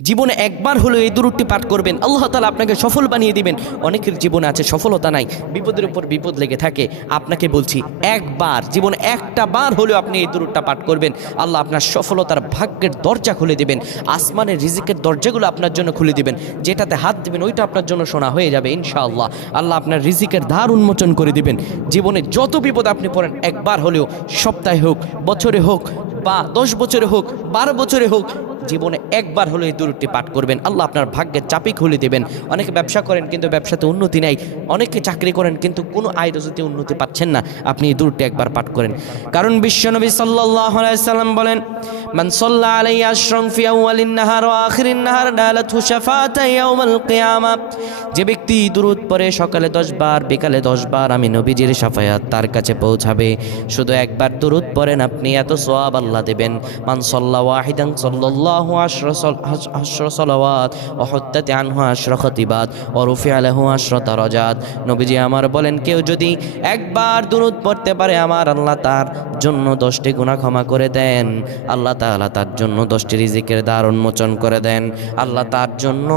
জীবনে একবার হলো এই দুরূদটি পাঠ করবেন, আল্লাহ তাআলা আপনাকে সফল বানিয়ে দিবেন। অনেকের জীবনে আছে সফলতা নাই, বিপদের উপর বিপদ লেগে থাকে। আপনাকে বলছি একবার, জীবনে একটা বার হলেও আপনি এই দুরূদটা পাঠ করবেন, আল্লাহ আপনার সফলতার ভাগ্যের দরজা খুলে দিবেন, আসমানের রিজিকের দরজাগুলো আপনার জন্য খুলে দিবেন। যেটাতে হাত দিবেন ওইটা আপনার জন্য সোনা হয়ে যাবে ইনশাআল্লাহ। আল্লাহ আপনার রিজিকের দ্বার উন্মোচন করে দিবেন। জীবনে যত বিপদ আপনি পড়েন একবার হলেও, সপ্তাহে হোক, বছরে হোক, বা 10 বছরে হোক, 12 বছরে হোক, জীবনে একবার হলো এই দুরূদটি পাঠ করবেন, আল্লাহ আপনার ভাগ্যের চাপি খুলে দেবেন। অনেকে ব্যবসা করেন কিন্তু ব্যবসাতে উন্নতি নাই, অনেকে চাকরি করেন কিন্তু কোনো আয় রুজিতে উন্নতি পাচ্ছেন না, আপনি এই দুরূদটি একবার পাঠ করেন। কারণ বিশ্বনবী সাল্লাল্লাহু আলাইহি সাল্লাম বলেন, মান সাল্লা আলাইহি আশরান ফি আউয়ালিন নাহার ওয়া আখিরিন নাহার নালাতহু শাফাআতা ইয়াউমাল কিয়ামা। যে ব্যক্তি দুরূদ পড়ে সকালে 10 বার, বিকালে 10 বার, আমি নবীজির শাফায়াত তার কাছে পৌঁছাবে। শুধু একবার দুরূদ পড়েন আপনি, এত সওয়াব আল্লাহ দেবেন। মান সাল্লা ওয়াহিদান সাল্লাল্লাহু আশরা সালাওয়াত ওয়া হুত্তাত আনহু আশরা খাতিবাত ওয়া রুফিআ লাহু আশরা দারাজাত। নবীজি আমার বলেন, কেউ যদি একবার দুরূদ পড়তে পারে আমার আল্লাহ তার জন্য 10টি গুনাহ ক্ষমা করে দেন, আল্লাহ তাআলা তার জন্য 10টি রিজিকের দ্বার উন্মোচন করে দেন, আল্লাহ তার জন্য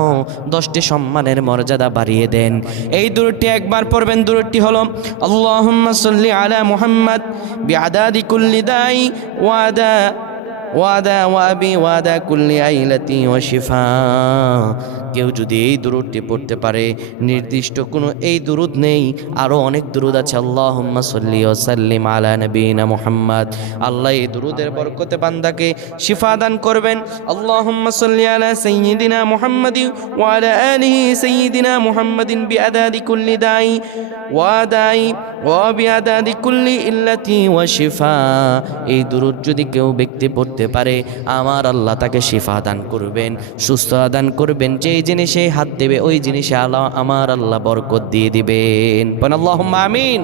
10টি সম্মানের মর্যাদা বাড়িয়ে দেন। এই দুরূদটি একবার পড়বেন। দুরূদটি হলো আল্লাহুম্মা সাল্লি আলা মুহাম্মাদ বিআদাদি কুল্লি দাই ওয়াদা ওয়াবি ওয়াদা কুল্লি আইলাতি ওয়া শিফা। কেউ যদি এই দুরূদটি পড়তে পারে, নির্দিষ্ট কোনো এই দুরূদ নেই, আরও অনেক দুরূদ আছে। আল্লাহুম্মা সাল্লি ওয়া সাল্লিম আলা নবিয়িনা মুহাম্মদ। আল্লাহ এই দুরূদের বরকতে বান্দাকে শিফা দান করবেন। আল্লাহুম্মা সাল্লি আলা সাইয়্যিদিনা মুহাম্মাদিন ওয়া আলা আলিহি সাইয়্যিদিনা মুহাম্মাদিন বিআদাদি কুল্লি দাই ওয়া বিআদাদি কুল্লি ইল্লাতি ওয়া শিফা। এই দুরূদ যদি কেউ ব্যক্তি পড়তে পারে, আমার আল্লাহ তাকে শিফা দান করবেন, সুস্থতা দান করবেন। যেই জিনিসে হাত দেবে ওই জিনিসে আল্লাহ আমার আল্লাহ বরকত দিয়ে দিবেন। আল্লাহুম্মা আমিন।